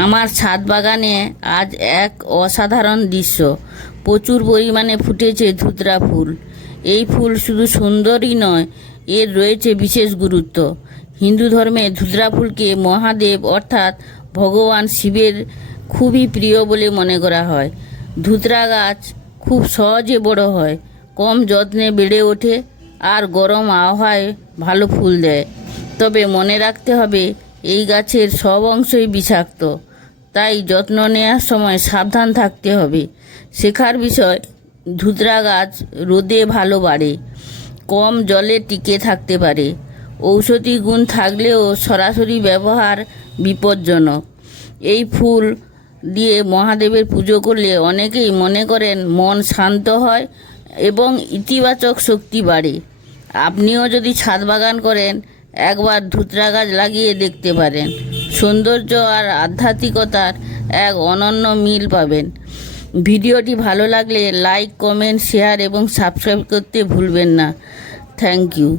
আমার ছাদ বাগানে আজ এক অসাধারণ দৃশ্য। প্রচুর পরিমাণে ফুটেছে ধুতরা ফুল। এই ফুল শুধু সুন্দরই নয়, এর রয়েছে বিশেষ গুরুত্ব। হিন্দু ধর্মে ধুতরা ফুলকে মহাদেব অর্থাৎ ভগবান শিবের খুবই প্রিয় বলে মনে করা হয়। ধুতরা গাছ খুব সহজে বড় হয়, কম যত্নে বেড়ে ওঠে আর গরম আবহাওয়ায় ভালো ফুল দেয়। তবে মনে রাখতে হবে, এই গাছের সব অংশই বিষাক্ত, তাই যত্ন নেওয়ার সময় সাবধান থাকতে হবে। শেখার বিষয়, ধুতরা গাছ রোদে ভালো বাড়ে, কম জলে টিকে থাকতে পারে। ঔষধি গুণ থাকলেও সরাসরি ব্যবহার বিপজ্জনক। এই ফুল দিয়ে মহাদেবের পুজো করলে অনেকেই মনে করেন মন শান্ত হয় এবং ইতিবাচক শক্তি বাড়ে। আপনিও যদি ছাদ বাগান করেন, একবার ধুতরা গাছ লাগিয়ে দেখতে পারেন। সৌন্দর্য আর আধ্যাত্মিকতার এক অনন্য মিল পাবেন। ভিডিওটি ভালো লাগলে লাইক, কমেন্ট, শেয়ার এবং সাবস্ক্রাইব করতে ভুলবেন না। Thank you.